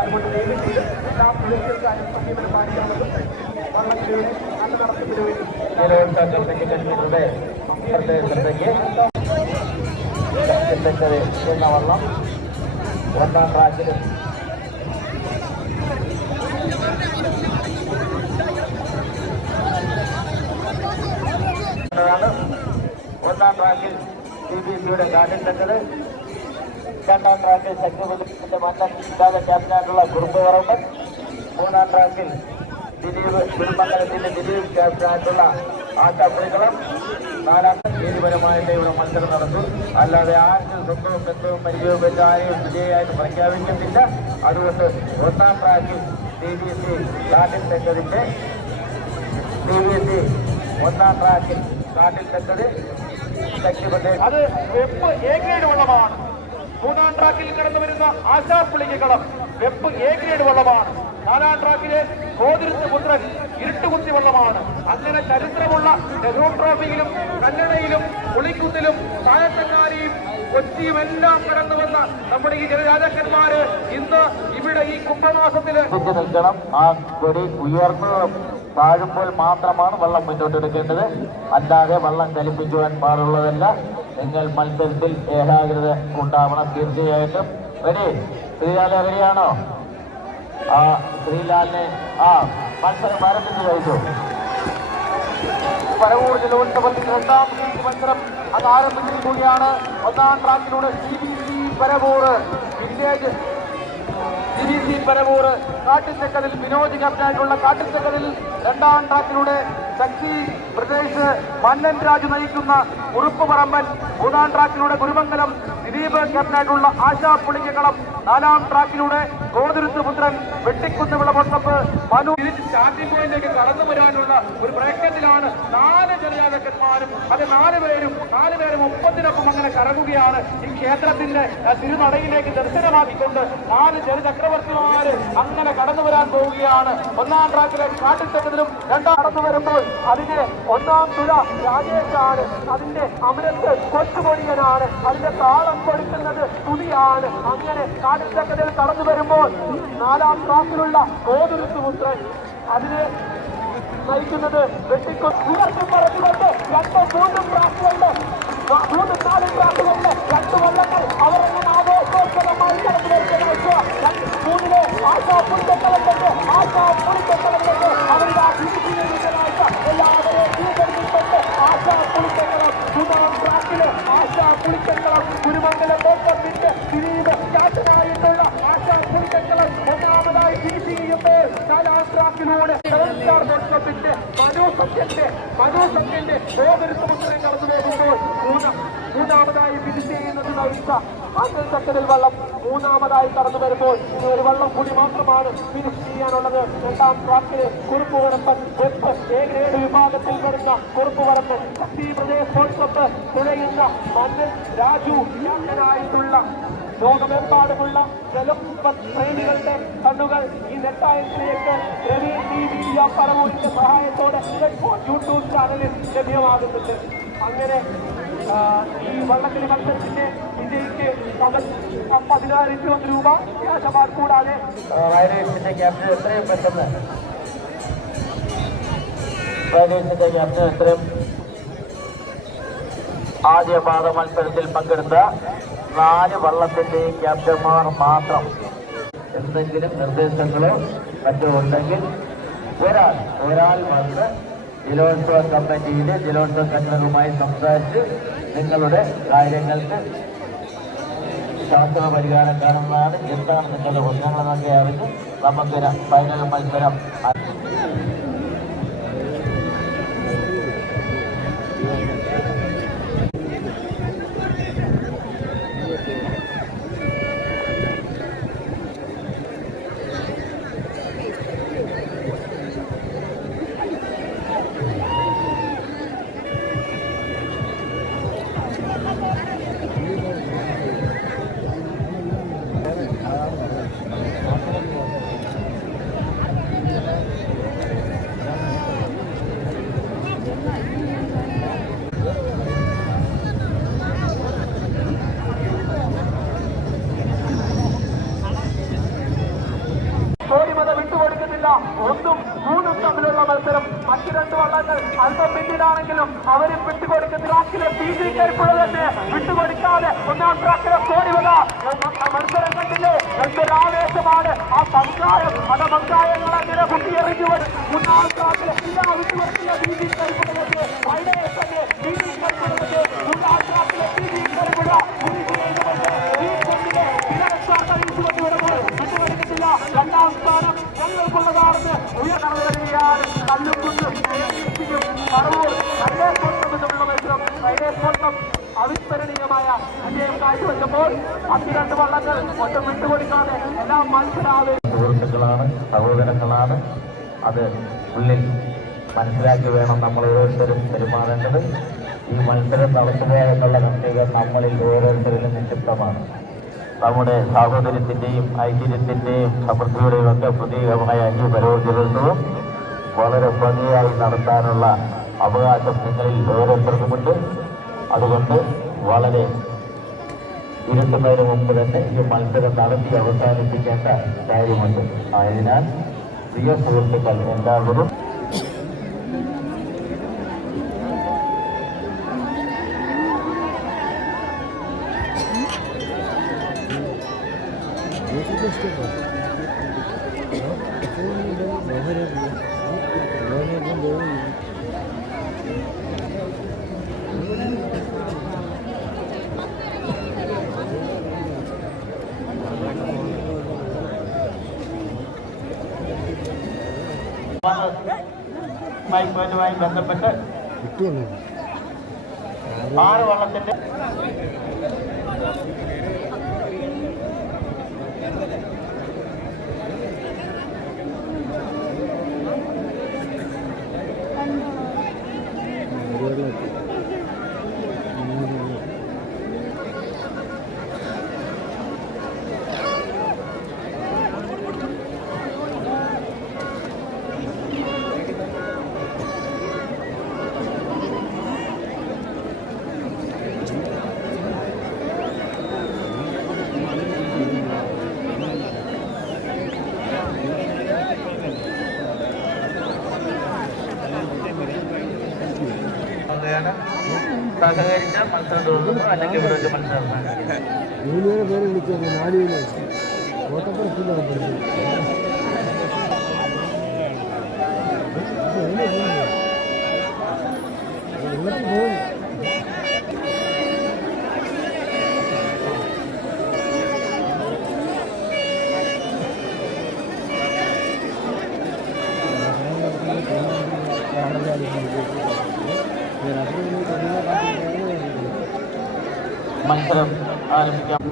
അതുകൊണ്ട് ദൈവത്തിൽ എല്ലാ പുള്ളിക്കാരും സമീപനം പാലിക്കാവുന്നത് വള്ളത്തിലൂടെ നല്ല നടത്തിലൂടെ എന്ന വള്ളം ഒന്നാം ട്രാക്കിലും ഒന്നാം ട്രാക്കിൽ CBCയുടെ ഗാർഡൻ സെന്റർ, രണ്ടാം ട്രാക്കിൽ ശക്തിപുത്രത്തിന്റെ മണ്ഡലം ക്യാപ്റ്റനായിട്ടുള്ള കുറുപ്പ് പറമ്പൻ, മൂന്നാം ട്രാക്കിൽ തിരുമംഗലത്തിന്റെ ദിലീപ് ക്യാപ്റ്റനായിട്ടുള്ള ആശാപുളിക്കളം, നാലാം നീതിപരമായിട്ട് ഇവിടെ മത്സരം നടത്തും. അല്ലാതെ ആർക്കും സ്വന്തവും ബന്ധവും പരിചയവും വെച്ച് ആരെയും വിജയമായിട്ട് പ്രഖ്യാപിക്കുന്നില്ല. അതുകൊണ്ട് ഒന്നാം ട്രാക്കിൽ CBC ഗാർഡൻ സെന്ററിന്റെ CBC ഒന്നാം ട്രാക്കിൽ ഗാർഡൻ സെന്റർ ശക്തിപുത്രൻ അത് വെപ്പ് എ ഗ്രേഡ് വള്ളമാണ്. മൂന്നാം ട്രാക്കിൽ കടന്നു വരുന്ന ആശാപ്പുളിക്കളം വെപ്പ് എ ഗ്രേഡ് വള്ളമാണ്. നാലാം ട്രാക്കിലെ കോതിരുത്ത് പുത്രൻ ഇരുട്ടുകുത്തി വള്ളമാണ്. അങ്ങനെ ചരിത്രമുള്ള നെഹ്റു ട്രോഫിയിലും കന്നഡയിലും പുളിക്കുത്തിലും താഴത്തങ്ങാരിയും കൊച്ചിയും എല്ലാം കടന്നു വന്ന നമ്മുടെ ഈ ജനരാജാക്കന്മാര് ഇന്ന് ഇവിടെ ഈ കുംഭമാസത്തില് നിൽക്കണം. ആ കൊടി ഉയർന്നു താഴുമ്പോൾ മാത്രമാണ് വള്ളം മുന്നോട്ടെടുക്കേണ്ടത്. അല്ലാതെ വള്ളം ചലിപ്പിക്കുവാൻ പാടുള്ളതല്ല. നിങ്ങൾ മത്സരത്തിൽ ഏകാഗ്രത ഉണ്ടാവണം തീർച്ചയായിട്ടും. റെഡി? ശ്രീലാൽ റെഡിയാണോ? ശ്രീലാലിനെ മത്സരം ആരംഭിച്ചു കഴിഞ്ഞു. പരവൂർ ജലോത്സവത്തിന്റെ രണ്ടാം മത്സരം അത് ആരംഭിച്ചിരിക്കുകയാണ്. ഒന്നാം ട്രാക്കിലൂടെ CBC പരവൂർ കാട്ടിച്ചക്കലിൽ വിനോദ് ക്യാപ്റ്റനായിട്ടുള്ള കാട്ടിച്ചക്കലിൽ, രണ്ടാം ട്രാക്കിലൂടെ ശക്തി പ്രദേശ് മന്നൻ രാജു നയിക്കുന്ന കുറുപ്പ് പറമ്പൻ, മൂന്നാം ട്രാക്കിലൂടെ ഗുരുമംഗലം ദിലീപ് ക്യാപ്റ്റനായിട്ടുള്ള ആശാപ്പുളിക്കളം, നാലാം ട്രാക്കിലൂടെ കോതിരുത്ത് പുത്രൻ വെട്ടിക്കുന്ന് വിളപൊട്ടപ്പ് മനു. സ്റ്റാർട്ടിംഗ് പോയിന്റിലേക്ക് കടന്നു വരാനുള്ള ഒരു പ്രയത്നത്തിലാണ് നാല് ജനജാതകന്മാരും. അത് നാലുപേരും ഒപ്പത്തിനൊപ്പം അങ്ങനെ കറങ്ങുകയാണ്. ഈ ക്ഷേത്രത്തിന്റെ തിരുനടയിലേക്ക് ദർശനമാക്കിക്കൊണ്ട് നാല് ജനചക്രവർത്തിമാര് അങ്ങനെ കടന്നു വരാൻ പോവുകയാണ്. ഒന്നാം ട്രാക്കിലെ കാട്ടിച്ചക്കത്തിലും രണ്ടാം കടന്നു വരുമ്പോൾ അതിന്റെ ഒന്നാം തുല രാജേഷാണ്, അതിന്റെ അമരത്ത് കൊച്ചുകൊടിയനാണ്, അതിന്റെ താളം കൊടുക്കുന്നത് തുലിയാണ്. അങ്ങനെ കാട്ടിച്ചക്കത്തിൽ കടന്നു വരുമ്പോൾ നാലാം ട്രാക്കിലുള്ള കോതുരുത്ത് പുത്രൻ അതിനെ നയിക്കുന്നത് വെട്ടിക്കൊണ്ടും പറഞ്ഞുകൊണ്ട് മൂന്നും ട്രാക്കുകളുണ്ട്, മൂന്നും നാലും ട്രാക്കുകളുണ്ട്. രണ്ട് വള്ളങ്ങൾ അവരെങ്ങനെ ആഘോഷോത്സവമായി കടന്നു വരുന്നതായിട്ട് മൂന്നിലെ ആശാപുളിക്കലത്തിന്റെ അവരുടെ ആശീർവാദമായിട്ട് എല്ലാവരെയും സ്വീകരിച്ചിട്ടുണ്ട്. ആശാപുളിക്കളം മൂന്നാം ട്രാക്കില് ആശാപുളിക്കളം ഗുരുമംഗലം ബോട്ടപ്പിന്റെ ദിലീപ് ക്യാപ്റ്റനായിട്ടുള്ള ആശാപുളിക്കളം ഒന്നാമതായി ഫിനിഷ് ചെയ്യുമ്പോൾ നാലാം ട്രാക്കിലൂടെ ബോട്ടപ്പിന്റെ മനോസത്യന്റെ കോതിരുത്ത് പുത്രൻ കടന്നു പോകുമ്പോൾ മൂന്നാമതായി ഫിനിഷ് ചെയ്യുന്നത് നയിച്ച ആദ്യ സെക്കൻഡിൽ വള്ളം മൂന്നാമതായി കടന്നു വരുമ്പോൾ ഇനി ഒരു വള്ളം കൂടി മാത്രമാണ് ഫിനിഷ് ചെയ്യാനുള്ളത്. രണ്ടാം ട്രാക്കിലെ കുറുപ്പ് പറമ്പൻ വെപ്പ് എ ഗ്രേഡ് വിഭാഗത്തിൽ വരുന്ന കുറുപ്പ് പറമ്പൻ ശക്തി പ്രദേശ് കോൺസെപ്റ്റ് തുഴയുന്ന മന്നൻ രാജു ക്യാപ്റ്റനായിട്ടുള്ള ലോകമെമ്പാടുമുള്ള ജലപ്രേമികളുടെ കണ്ണുകൾ ഈ നെട്ടായത്തിലേക്ക് രവി മീഡിയ പരമൂരിന്റെ സഹായത്തോടെ യൂട്യൂബ് ചാനലിൽ ലഭ്യമാകുന്നുണ്ട്. അങ്ങനെ ഈ വള്ളത്തിലെ മത്സരത്തിന്റെ വിജയിക്ക് 14,20 രൂപ ക്യാഷ് കൂടാതെ വയലേഴ്സിന്റെ ക്യാപ്റ്റൻ എത്രയും പെട്ടെന്ന് ആദ്യ പാദ മത്സരത്തിൽ പങ്കെടുത്ത 4 വള്ളത്തിന്റെയും ക്യാപ്റ്റന്മാർ മാത്രം എന്തെങ്കിലും നിർദ്ദേശങ്ങളോ മറ്റോ ഉണ്ടെങ്കിൽ ഒരാൾ വന്ന് ജലോത്സവ കമ്മിറ്റിയിലെ ജലോത്സവ കൺവീനറുമായി സംസാരിച്ച് നിങ്ങളുടെ കാര്യങ്ങൾക്ക് ശാസ്ത്ര പരിഹാരം കാണുന്നതാണ്. എന്താണ് നിങ്ങളുടെ പ്രശ്നങ്ങളെന്നൊക്കെ അറിഞ്ഞ് നമുക്ക് ഫൈനൽ മത്സരം പരിഗണിക്കുന്നില്ല. 1-ഉം 3-ഉം തമ്മിലുള്ള മത്സരം. മറ്റു 2 വള്ളങ്ങൾ അല്പം പിന്നിലാണെങ്കിലും അവരും വിട്ടുകൊടുക്കുന്ന ട്രാക്കിലെ PG കരിപ്പുഴ തന്നെ വിട്ടുകൊടുക്കാതെ ഒന്നാം ട്രാക്കിലെ കോടിവക മത്സരം കണ്ടില്ലേ? എന്തൊരു ആവേശമാണ്. ആ പങ്കായം മതപങ്കായങ്ങൾ അങ്ങനെ കുട്ടിയെറിഞ്ഞുകൊണ്ട് മൂന്നാം ട്രാക്കിലെ ഇതാ വിട്ടുകൊടുക്കുന്ന PG കരിപ്പുഴയ്ക്ക് വളരെ തന്നെ PG കരിപ്പുഴയ്ക്ക് മൂന്നാം ട്രാക്കിലെ PG കരിപ്പുഴ വിട്ടുകൊടുക്കത്തില്ല. 2ാം സ്ഥാനം ഞങ്ങൾക്കുള്ളതാണെന്ന് ഉയർന്നു വരികയാണ്. കല്ലുകുന്നും പറവൂർ തമ്മിലുള്ള മത്സരം സ്വന്തം അവിസ്മരണീയമായ വിജയം കാഴ്ചവെച്ചപ്പോൾ 12 വള്ളങ്ങൾ ഒട്ടും വിട്ടുകൊടുക്കാതെ എല്ലാം മത്സരാവേശം. സുഹൃത്തുക്കളാണ്, സഹോദരങ്ങളാണ്. അത് ഉള്ളിൽ മനസ്സിലാക്കി വേണം നമ്മൾ ഓരോരുത്തരും പെരുമാറേണ്ടത്. ഈ മത്സരം നടത്തുക എന്നുള്ള കർത്തവ്യം നമ്മളിൽ ഓരോരുത്തരിലും നിക്ഷിപ്തമാണ്. നമ്മുടെ സാഹോദര്യത്തിന്റെയും ഐശ്വര്യത്തിന്റെയും സമൃദ്ധിയുടെയും ഒക്കെ പ്രതീകമായ ഈ ബലോത്സവം വളരെ ഭംഗിയായി നടത്താനുള്ള അവകാശം നിങ്ങളിൽ ഓരോരുത്തർക്കുമുണ്ട്. അതുകൊണ്ട് വളരെ ഇരുട്ടുന്നതിന് മുമ്പ് തന്നെ ഈ മത്സരം നടത്തി അവസാനിപ്പിക്കേണ്ട കാര്യമുണ്ട്. ആയതിനാൽ പ്രിയ സുഹൃത്തുക്കൾ എല്ലാവരും മൈക്കുമായി ബന്ധപ്പെട്ട് 6 വള്ളത്തിന്റെ സഹകരിച്ച മത്സരം തോന്നുന്നു. അല്ലെങ്കിൽ ഇവിടെ വെച്ച് മത്സരം 3 പേരെ വിളിച്ചു 4 ഓട്ടപ്പുറത്തിലാണ് മത്സരം ആരംഭിക്കാം.